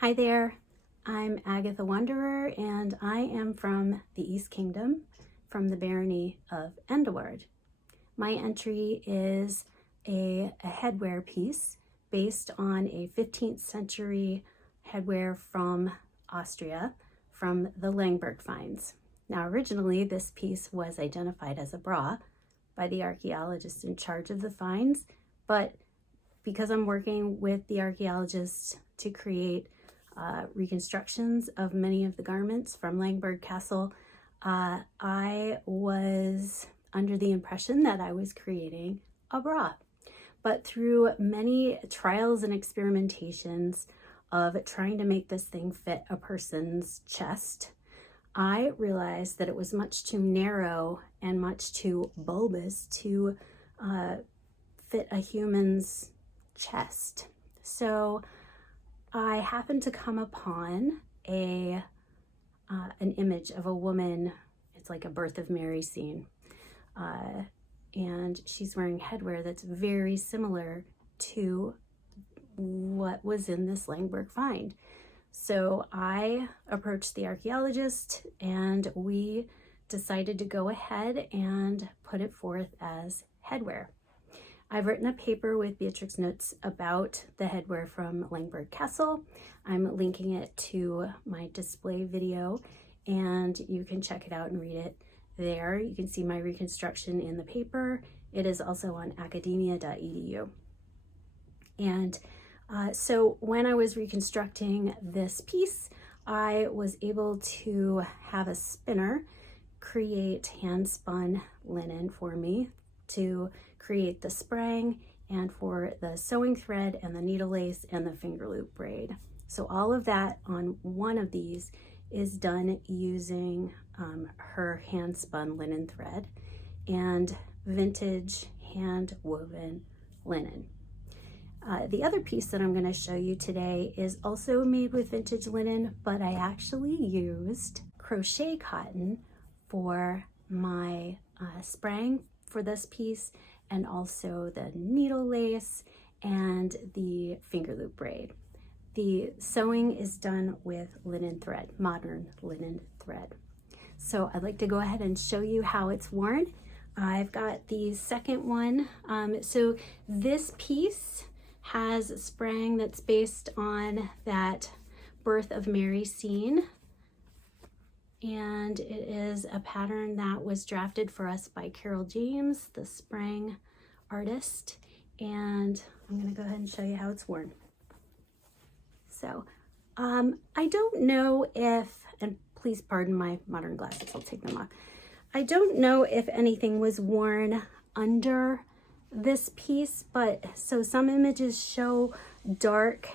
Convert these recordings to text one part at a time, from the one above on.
Hi there, I'm Agatha Wanderer and I am from the East Kingdom, from the Barony of Endeward. My entry is a headwear piece based on a 15th century headwear from Austria from the Lengberg finds. Now originally this piece was identified as a bra by the archaeologist in charge of the finds, but because I'm working with the archaeologists to create reconstructions of many of the garments from Lengberg Castle, I was under the impression that I was creating a bra. But through many trials and experimentations of trying to make this thing fit a person's chest, I realized that it was much too narrow and much too bulbous to fit a human's chest. So I happened to come upon an image of a woman. It's like a birth of Mary scene, and she's wearing headwear that's very similar to what was in this Lengberg find. So I approached the archaeologist and we decided to go ahead and put it forth as headwear. I've written a paper with Beatrix Notes about the headwear from Lengberg Castle. I'm linking it to my display video and you can check it out and read it there. You can see my reconstruction in the paper. It is also on academia.edu. And so when I was reconstructing this piece, I was able to have a spinner create hand-spun linen for me to create the sprang and for the sewing thread and the needle lace and the finger loop braid. So all of that on one of these is done using her hand spun linen thread and vintage hand woven linen. The other piece that I'm going to show you today is also made with vintage linen, but I actually used crochet cotton for my sprang for this piece, and also the needle lace and the finger loop braid. The sewing is done with linen thread, modern linen thread. So I'd like to go ahead and show you how it's worn. I've got the second one. So this piece has a sprang that's based on that birth of Mary scene. And it is a pattern that was drafted for us by Carol James, the Sprang artist. And I'm going to go ahead and show you how it's worn. So I don't know if, and please pardon my modern glasses, I'll take them off. I don't know if anything was worn under this piece, but so some images show dark,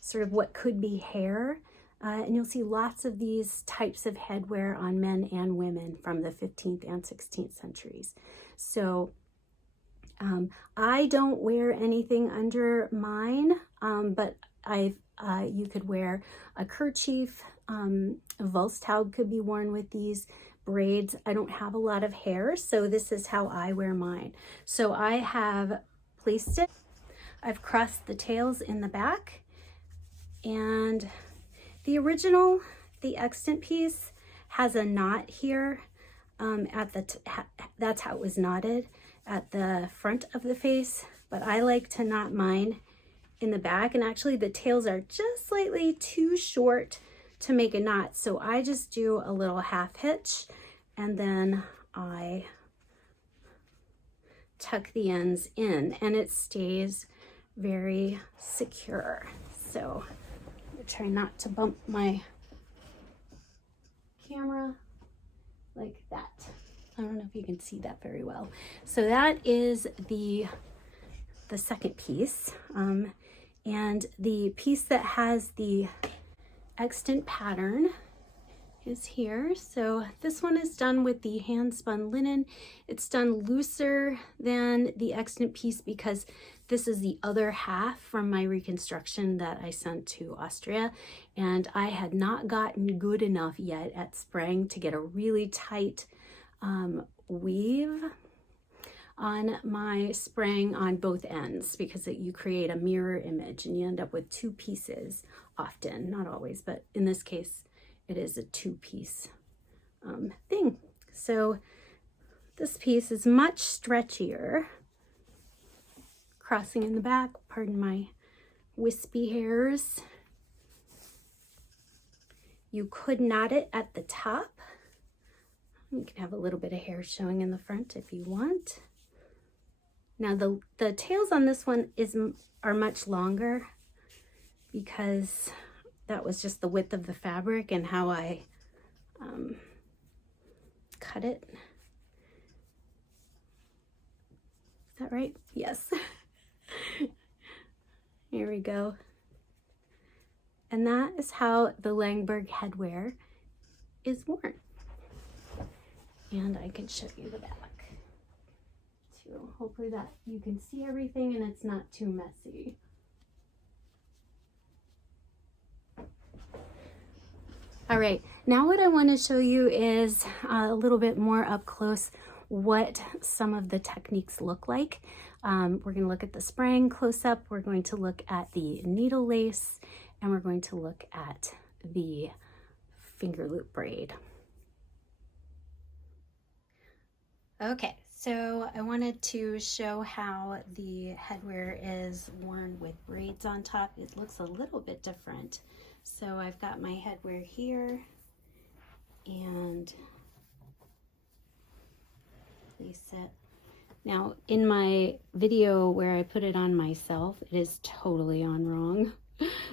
sort of what could be hair. And you'll see lots of these types of headwear on men and women from the 15th and 16th centuries. So I don't wear anything under mine, but you could wear a kerchief. A Volstaub could be worn with these braids. I don't have a lot of hair, so this is how I wear mine. So I have placed it. I've crossed the tails in the back, and the original, the extant piece, has a knot here that's how it was knotted at the front of the face, but I like to knot mine in the back, and actually the tails are just slightly too short to make a knot, so I just do a little half hitch and then I tuck the ends in and it stays very secure. So try not to bump my camera like that. I don't know if you can see that very well. So that is the second piece. And the piece that has the extant pattern is here. So this one is done with the hand spun linen. It's done looser than the extant piece because this is the other half from my reconstruction that I sent to Austria, and I had not gotten good enough yet at Sprang to get a really tight weave. on my Sprang on both ends, because you create a mirror image and you end up with two pieces often, not always, but in this case it is a two-piece thing. So this piece is much stretchier, crossing in the back, pardon my wispy hairs. You could knot it at the top. You can have a little bit of hair showing in the front if you want. Now the tails on this one are much longer, because that was just the width of the fabric and how I cut it. Is that right? Yes. Here we go. And that is how the Lengberg headwear is worn. And I can show you the back too. Hopefully that you can see everything and it's not too messy. All right, now what I want to show you is a little bit more up close what some of the techniques look like. We're going to look at the Sprang close up, we're going to look at the needle lace, and we're going to look at the finger loop braid. Okay, so I wanted to show how the headwear is worn with braids on top. It looks a little bit different. So I've got my headwear here and place it. Now in my video where I put it on myself, it is totally on wrong.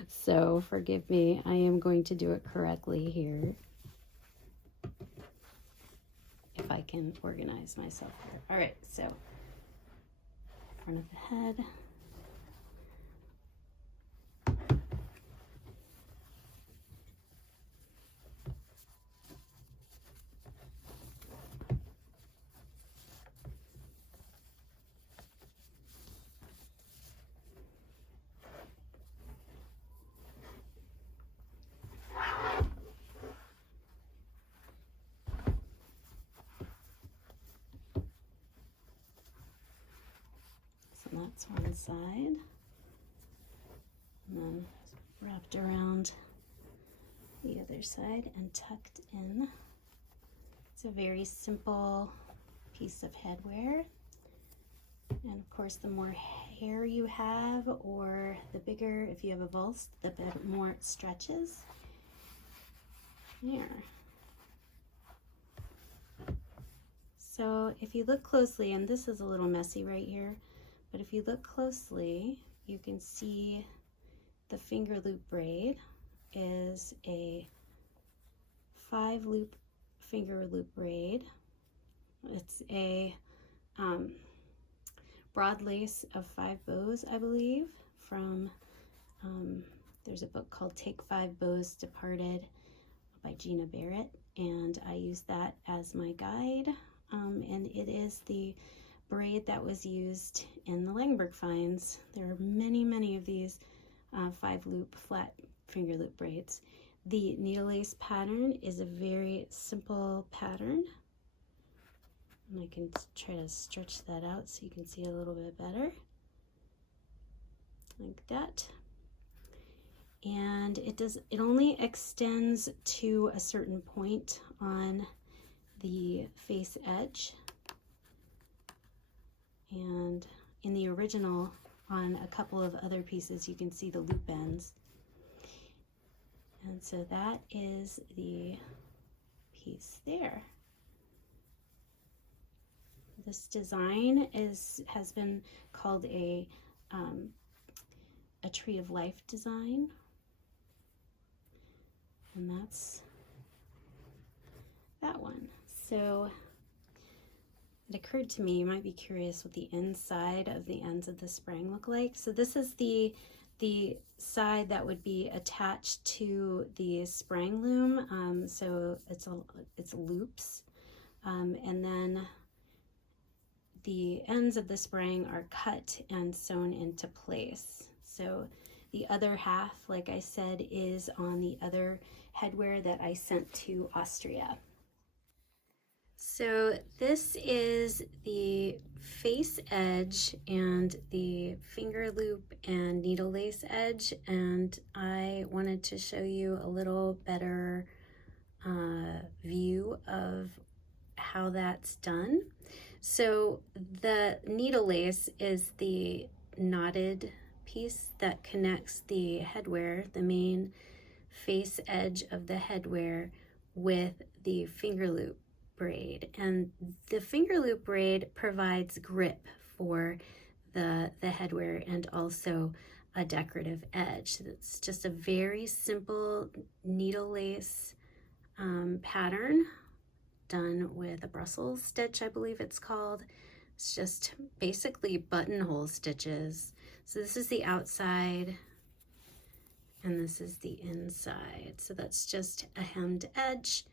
So forgive me, I am going to do it correctly here. If I can organize myself here. All right, so front of the head. That's one side, and then wrapped around the other side and tucked in. It's a very simple piece of headwear, and of course the more hair you have, or the bigger, if you have a vulst, the more it stretches. There. So if you look closely, and this is a little messy right here, but if you look closely, you can see the finger loop braid is a 5-loop finger loop braid. It's a broad lace of 5 bows, I believe, from, there's a book called Take 5 Bows Departed by Gina Barrett, and I use that as my guide, and it is the braid that was used in the Lengberg finds. There are many, many of these 5-loop flat finger loop braids. The needle lace pattern is a very simple pattern, and I can try to stretch that out so you can see a little bit better, like that. And it only extends to a certain point on the face edge. And in the original, on a couple of other pieces, you can see the loop ends. And so that is the piece there. This design has been called a tree of life design. And that's that one. So it occurred to me, you might be curious what the inside of the ends of the Sprang look like. So this is the side that would be attached to the Sprang loom. So it's loops, and then the ends of the Sprang are cut and sewn into place. So the other half, like I said, is on the other headwear that I sent to Austria. So this is the face edge and the finger loop and needle lace edge, and I wanted to show you a little better view of how that's done. So the needle lace is the knotted piece that connects the headwear, the main face edge of the headwear, with the finger loop braid. And the finger loop braid provides grip for the headwear and also a decorative edge. It's just a very simple needle lace pattern done with a Brussels stitch, I believe it's called. It's just basically buttonhole stitches. So this is the outside and this is the inside. So that's just a hemmed edge,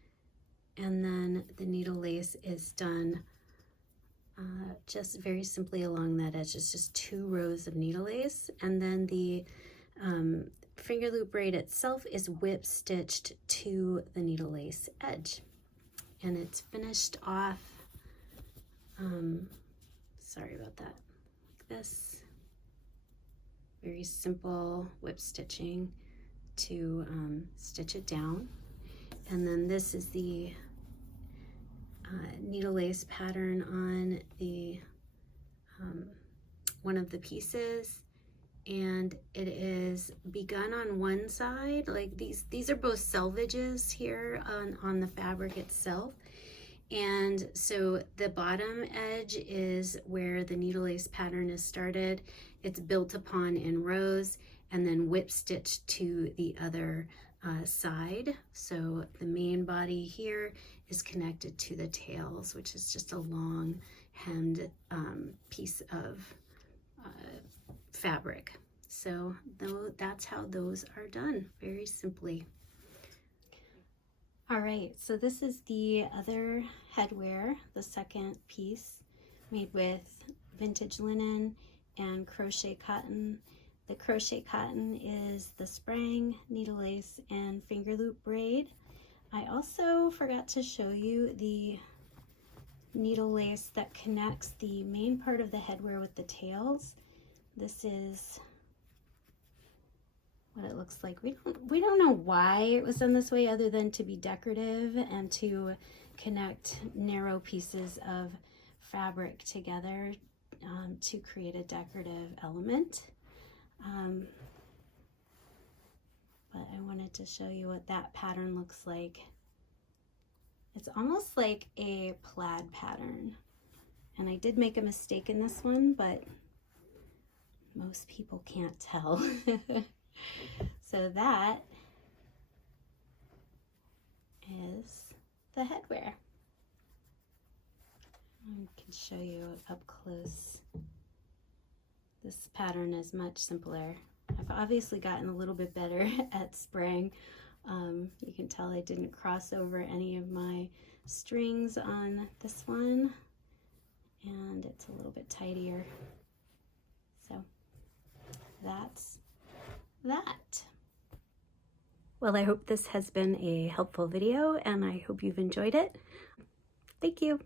and then the needle lace is done just very simply along that edge. It's just 2 rows of needle lace, and then the finger loop braid itself is whip stitched to the needle lace edge, and it's finished off, sorry about that, like this. Very simple whip stitching to stitch it down. And then this is the needle lace pattern on the one of the pieces, and it is begun on one side. Like these are both selvages here on the fabric itself. And so the bottom edge is where the needle lace pattern is started. It's built upon in rows and then whip stitched to the other side. So the main body here is connected to the tails, which is just a long hemmed piece of fabric. So that's how those are done, very simply. All right, so this is the other headwear, the second piece, made with vintage linen and crochet cotton. The crochet cotton is the Sprang, needle lace, and finger loop braid. I also forgot to show you the needle lace that connects the main part of the headwear with the tails. This is what it looks like. We don't know why it was done this way, other than to be decorative and to connect narrow pieces of fabric together to create a decorative element. But I wanted to show you what that pattern looks like. It's almost like a plaid pattern, and I did make a mistake in this one, but most people can't tell. So that is the headwear. I can show you up close. This pattern is much simpler. I've obviously gotten a little bit better at Sprang. You can tell I didn't cross over any of my strings on this one, and it's a little bit tidier. So that's that. Well, I hope this has been a helpful video, and I hope you've enjoyed it. Thank you.